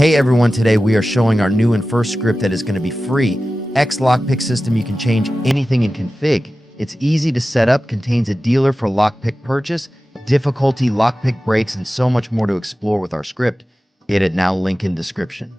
Hey everyone, today we are showing our new and first script that is going to be free. X Lockpick system, you can change anything in config. It's easy to set up, contains a dealer for lockpick purchase, difficulty, lockpick breaks, and so much more to explore with our script. Get it now, link in description.